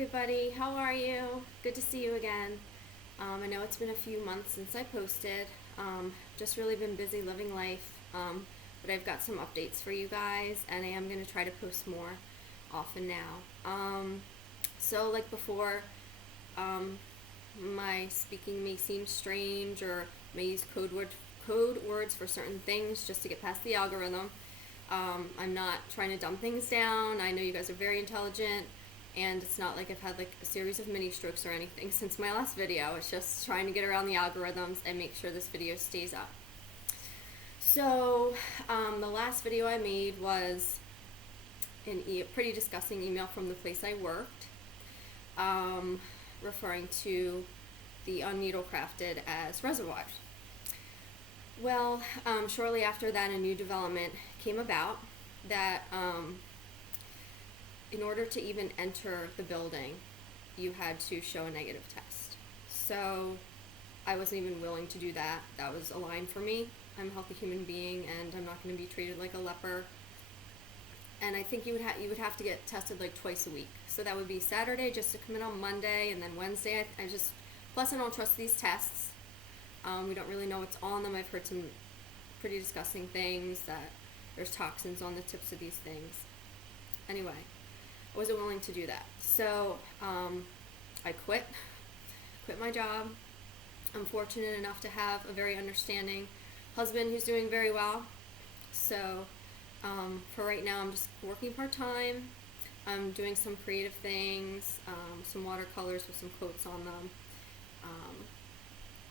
everybody, how are you? Good to see you again. I know it's been a few months since I posted. Just really been busy living life, but I've got some updates for you guys, and I am going to try to post more often now. So like before, my speaking may seem strange, or may use code words for certain things just to get past the algorithm. I'm not trying to dumb things down. I know you guys are very intelligent, and it's not like I've had like a series of mini strokes or anything since my last video. It's just trying to get around the algorithms and make sure this video stays up. So the last video I made was a pretty disgusting email from the place I worked, referring to the unneedlecrafted as reservoirs. Well, shortly after that, a new development came about that in order to even enter the building, you had to show a negative test. So I wasn't even willing to do that. That was a line for me. I'm a healthy human being, and I'm not going to be treated like a leper. And I think you would have to get tested like twice a week. So that would be Saturday just to come in on Monday, and then Wednesday. Plus I don't trust these tests. We don't really know what's on them. I've heard some pretty disgusting things, that there's toxins on the tips of these things. Anyway, I wasn't willing to do that. So I quit my job. I'm fortunate enough to have a very understanding husband who's doing very well. So for right now, I'm just working part-time. I'm doing some creative things, some watercolors with some quotes on them,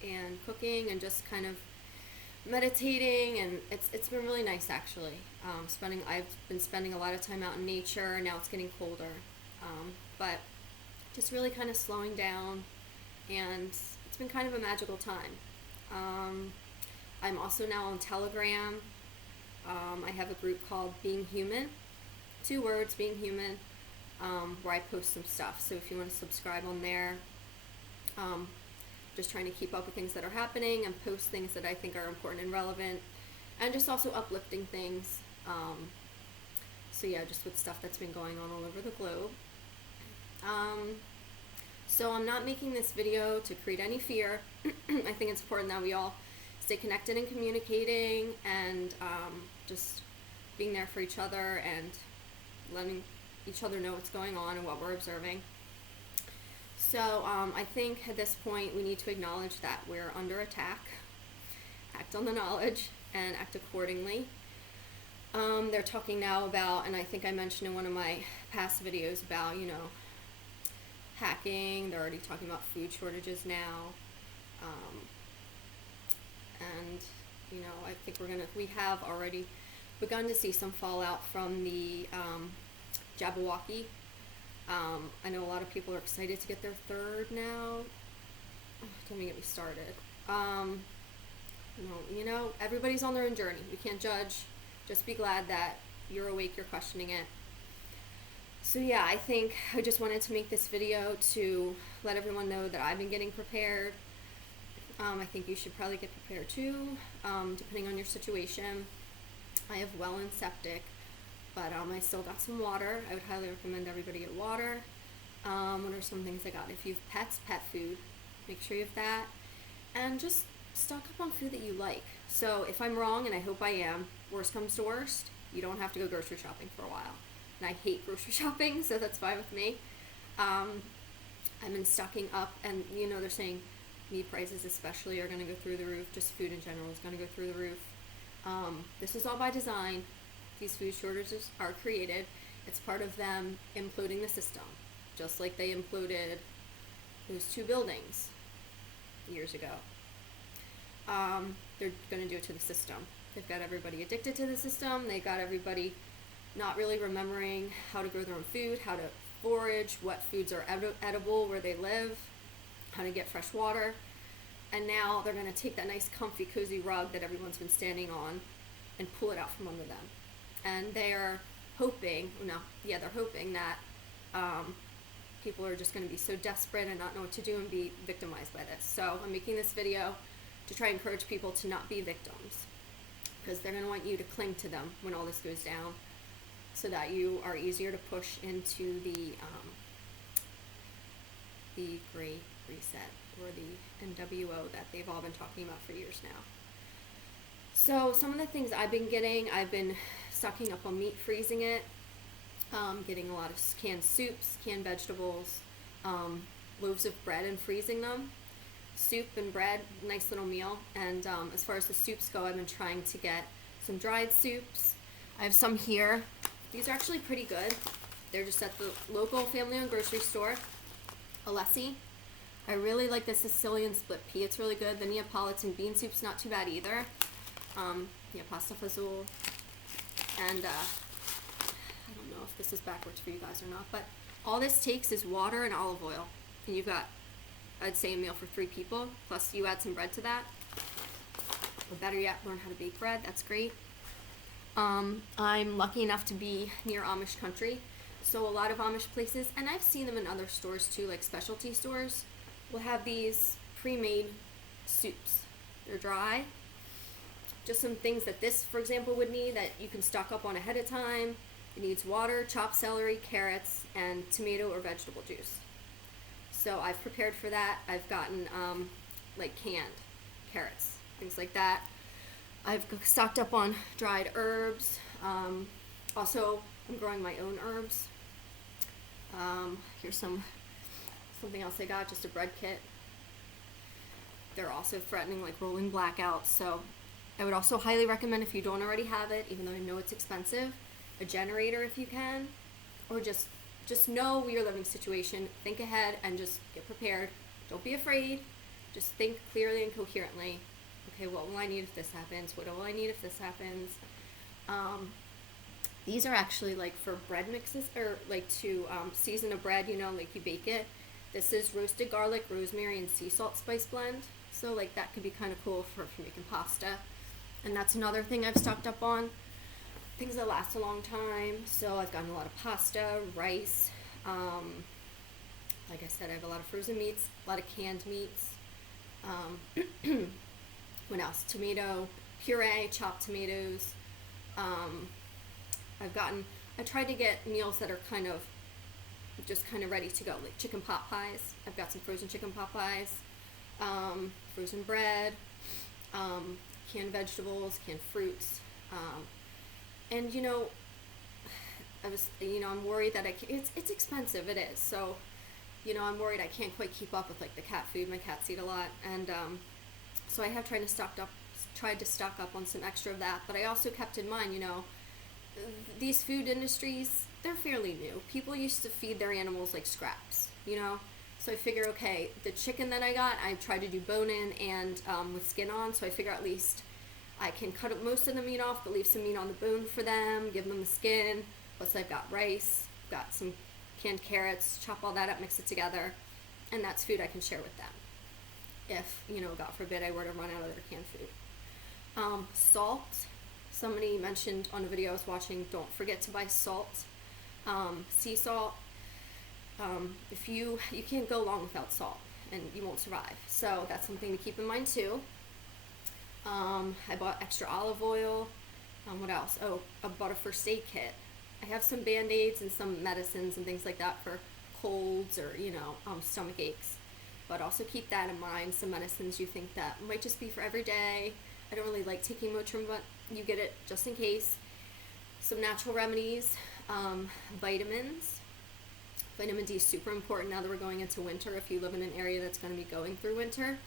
and cooking, and just kind of meditating, and it's been really nice actually. I've been spending a lot of time out in nature. Now it's getting colder, but just really kind of slowing down, and it's been kind of a magical time. I'm also now on Telegram. I have a group called Being Human, 2 words, Being Human, where I post some stuff. So if you want to subscribe on there, just trying to keep up with things that are happening and post things that I think are important and relevant, and just also uplifting things. So yeah, just with stuff that's been going on all over the globe. So I'm not making this video to create any fear. I think it's important that we all stay connected and communicating, and just being there for each other and letting each other know what's going on and what we're observing. So I think at this point we need to acknowledge that we're under attack, act on the knowledge, and act accordingly. They're talking now about, and I think I mentioned in one of my past videos about, hacking. They're already talking about food shortages now. And, I think we have already begun to see some fallout from the Jabberwocky. I know a lot of people are excited to get their 3rd now. Don't even get me started. Everybody's on their own journey. We can't judge. Just be glad that you're awake, you're questioning it. So yeah, I think I just wanted to make this video to let everyone know that I've been getting prepared. I think you should probably get prepared too, depending on your situation. I have well and septic, but I still got some water. I would highly recommend everybody get water. What are some things I got? If you have pets, pet food, make sure you have that. And just stock up on food that you like. So if I'm wrong, and I hope I am, worst comes to worst, you don't have to go grocery shopping for a while. And I hate grocery shopping, so that's fine with me. I've been stocking up, and they're saying meat prices especially are going to go through the roof. Just food in general is going to go through the roof. This is all by design. These food shortages are created. It's part of them imploding the system, just like they imploded those 2 buildings years ago. They're going to do it to the system. They've got everybody addicted to the system. They got everybody not really remembering how to grow their own food, how to forage, what foods are edible where they live, how to get fresh water. And now they're going to take that nice comfy cozy rug that everyone's been standing on and pull it out from under them. And they're hoping that people are just going to be so desperate and not know what to do and be victimized by this. So I'm making this video to try and encourage people to not be victims, because they're going to want you to cling to them when all this goes down, so that you are easier to push into the the Great Reset, or the NWO that they've all been talking about for years now. So some of the things I've been getting, I've been stocking up on meat, freezing it, getting a lot of canned soups, canned vegetables, loaves of bread and freezing them. Soup and bread, nice little meal. And as far as the soups go, I've been trying to get some dried soups. I have some here. These are actually pretty good. They're just at the local family-owned grocery store. Alessi. I really like the Sicilian split pea. It's really good. The Neapolitan bean soup's not too bad either. Yeah, pasta fazool. And I don't know if this is backwards for you guys or not, but all this takes is water and olive oil. And you've got, I'd say, a meal for 3 people. Plus you add some bread to that. Or better yet, learn how to bake bread. That's great. I'm lucky enough to be near Amish country. So a lot of Amish places, and I've seen them in other stores too, like specialty stores, will have these pre-made soups. They're dry. Just some things that this, for example, would need that you can stock up on ahead of time. It needs water, chopped celery, carrots, and tomato or vegetable juice. So I've prepared for that. I've gotten like canned carrots, things like that. I've stocked up on dried herbs. Also, I'm growing my own herbs. Here's something else I got, just a bread kit. They're also threatening like rolling blackouts, so I would also highly recommend, if you don't already have it, even though I know it's expensive, a generator if you can, or just know your living situation, think ahead, and just get prepared. Don't be afraid. Just think clearly and coherently. Okay, what will I need if this happens? What will I need if this happens? These are actually like for bread mixes, or like to season a bread, you know, like you bake it. This is roasted garlic, rosemary, and sea salt spice blend. So like that could be kind of cool for if you're making pasta. And that's another thing I've stocked up on. Things that last a long time. So I've gotten a lot of pasta, rice. Like I said, I have a lot of frozen meats, a lot of canned meats. What else? Tomato puree, chopped tomatoes. I tried to get meals that are kind of ready to go, like chicken pot pies. I've got some frozen chicken pot pies, frozen bread, canned vegetables, canned fruits, and I'm worried that it's expensive. It is. So, I'm worried I can't quite keep up with like the cat food. My cats eat a lot, and so I have tried to stock up on some extra of that. But I also kept in mind, these food industries, they're fairly new. People used to feed their animals like scraps, So I figure, okay, the chicken that I got, I tried to do bone in and with skin on, so I figure at least I can cut up most of the meat off, but leave some meat on the bone for them, give them the skin. Plus I've got rice, got some canned carrots, chop all that up, mix it together, and that's food I can share with them. If, God forbid, I were to run out of their canned food. Salt. Somebody mentioned on a video I was watching, don't forget to buy salt. Sea salt. If you can't go long without salt, and you won't survive. So that's something to keep in mind too. I bought extra olive oil. What else? Oh, I bought a first aid kit. I have some Band-Aids and some medicines and things like that for colds or, stomach aches. But also keep that in mind. Some medicines you think that might just be for every day. I don't really like taking Motrin, but you get it just in case. Some natural remedies, vitamins. Vitamin D is super important now that we're going into winter, if you live in an area that's going to be going through winter,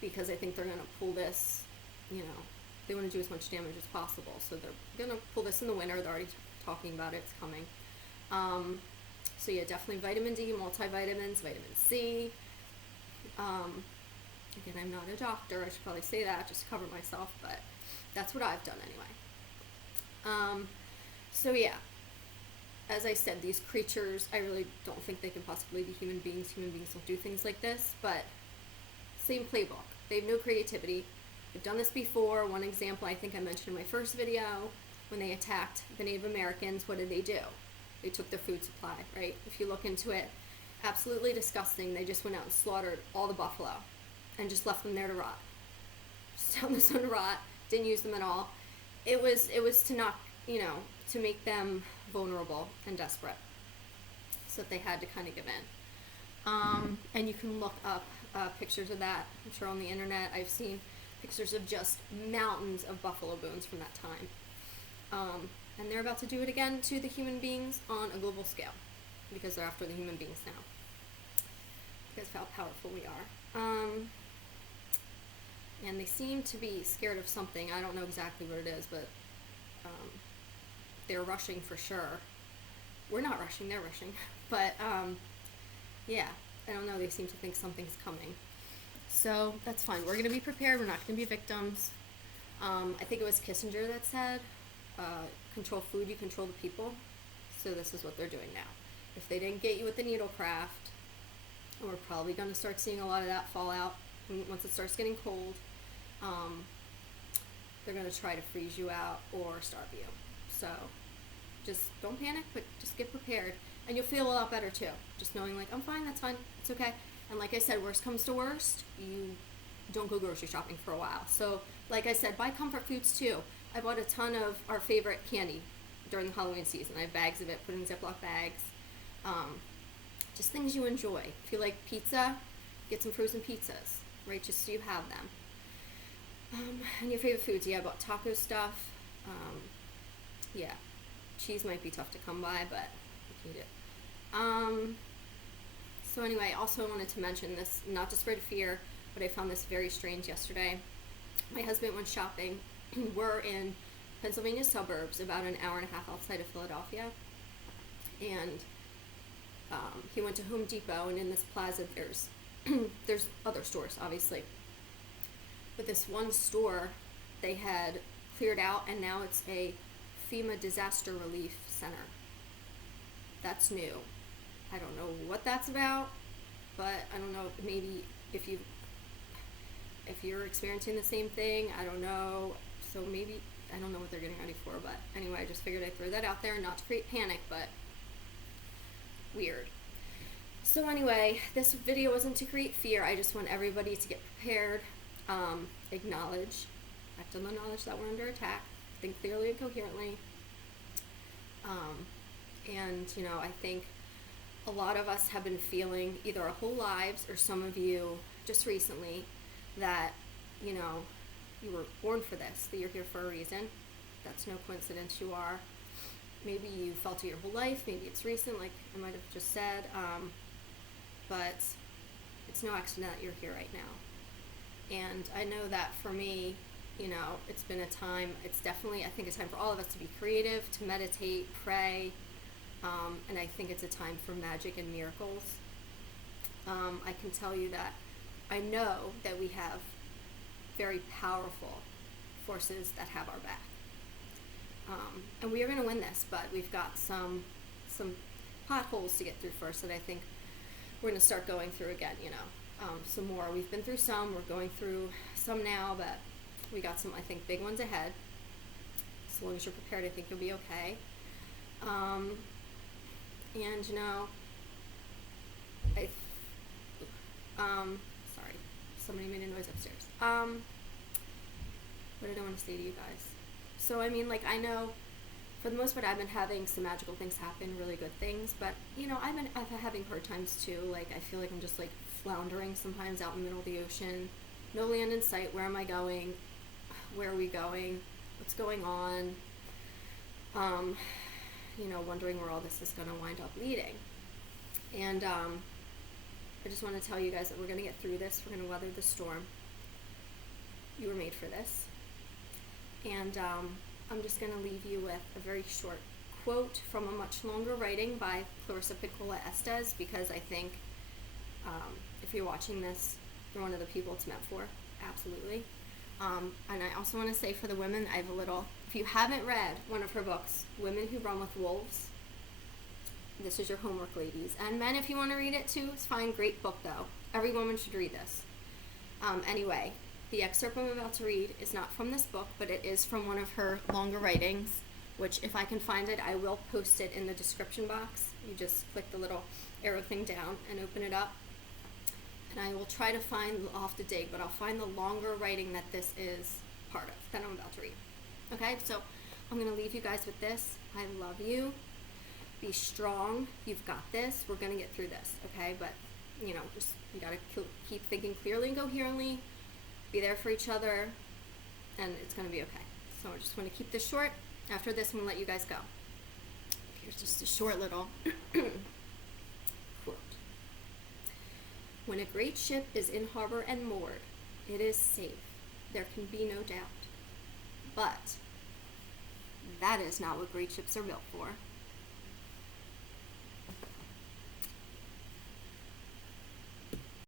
because I think they're going to pull this, they want to do as much damage as possible. So they're going to pull this in the winter. They're already talking about it. It's coming. So yeah, definitely vitamin D, multivitamins, vitamin C. Again, I'm not a doctor. I should probably say that just to cover myself, but that's what I've done anyway. So yeah, as I said, these creatures, I really don't think they can possibly be human beings. Human beings don't do things like this, but same playbook. They have no creativity. They've done this before. One example I think I mentioned in my first video, when they attacked the Native Americans, what did they do? They took their food supply, right? If you look into it, absolutely disgusting. They just went out and slaughtered all the buffalo and just left them there to rot. Just found the sun to rot, didn't use them at all. It was to not, to make them vulnerable and desperate. So that they had to kind of give in. And you can look up pictures of that. I'm sure on the internet I've seen pictures of just mountains of buffalo bones from that time. And they're about to do it again to the human beings on a global scale, because they're after the human beings now, because of how powerful we are. And they seem to be scared of something. I don't know exactly what it is, but they're rushing for sure. We're not rushing, they're rushing. But yeah, I don't know, they seem to think something's coming. So that's fine. We're going to be prepared. We're not going to be victims. I think it was Kissinger that said, control food, you control the people. So this is what they're doing now. If they didn't get you with the needlecraft, and we're probably going to start seeing a lot of that fall out once it starts getting cold, they're going to try to freeze you out or starve you. So just don't panic, but just get prepared. And you'll feel a lot better too. Just knowing like, I'm fine, that's fine, it's okay. And like I said, worst comes to worst, you don't go grocery shopping for a while. So like I said, buy comfort foods too. I bought a ton of our favorite candy during the Halloween season. I have bags of it, put in Ziploc bags. Just things you enjoy. If you like pizza, get some frozen pizzas, right? Just so you have them. And your favorite foods, yeah, I bought taco stuff. Yeah, cheese might be tough to come by, but you can do it. So anyway, also I wanted to mention this, not to spread fear, but I found this very strange yesterday. My husband went shopping. We're in Pennsylvania suburbs, about an hour and a half outside of Philadelphia. And he went to Home Depot, and in this plaza there's other stores, obviously. But this one store they had cleared out, and now it's a FEMA disaster relief center. That's new. I don't know what that's about, but I don't know, maybe if you're experiencing the same thing, I don't know. So maybe, I don't know what they're getting ready for, but anyway, I just figured I'd throw that out there, not to create panic, but weird. So anyway, this video wasn't to create fear. I just want everybody to get prepared, acknowledge, act on the knowledge that we're under attack, think clearly and coherently. And, you know, I think a lot of us have been feeling, either our whole lives or some of you just recently, that, you know, you were born for this, that you're here for a reason. That's no coincidence, you are. Maybe you felt it your whole life, maybe it's recent, like I might have just said, but it's no accident that you're here right now. And I know that for me, you know, it's been a time, it's definitely, I think, a time for all of us to be creative, to meditate, pray, and I think it's a time for magic and miracles. I can tell you that I know that we have very powerful forces that have our back. And we are going to win this, but we've got some potholes to get through first that I think we're going to start going through again, you know. Some more. We've been through some, we're going through some now, but we got some, I think, big ones ahead. As long as you're prepared, I think you'll be okay. And, you know, sorry, somebody made a noise upstairs. What did I want to say to you guys? So, I mean, like, I know for the most part I've been having some magical things happen, really good things, but, you know, I've been having hard times too. Like, I feel like I'm just, like, floundering sometimes out in the middle of the ocean. No land in sight. Where am I going? Where are we going? What's going on? You know, wondering where all this is going to wind up leading. And I just want to tell you guys that we're going to get through this. We're going to weather the storm. You were made for this. And I'm just going to leave you with a very short quote from a much longer writing by Clarissa Pinkola Estes, because I think if you're watching this, you're one of the people it's meant for. Absolutely. And I also want to say for the women, I have a little, if you haven't read one of her books, Women Who Run with Wolves, this is your homework, ladies. And men, if you want to read it too, it's fine. Great book, though. Every woman should read this. Anyway, the excerpt I'm about to read is not from this book, but it is from one of her longer writings, which if I can find it, I will post it in the description box. You just click the little arrow thing down and open it up. And I will try to find, I'll have to dig, but I'll find the longer writing that this is part of, that I'm about to read. Okay, so I'm going to leave you guys with this. I love you. Be strong. You've got this. We're going to get through this, okay? But just you gotta keep thinking clearly and coherently, be there for each other, and it's gonna be okay. So I just want to keep this short. After this, I'm gonna let you guys go. Here's just a short little quote. When a great ship is in harbor and moored, it is safe. There can be no doubt. But that is not what great ships are built for.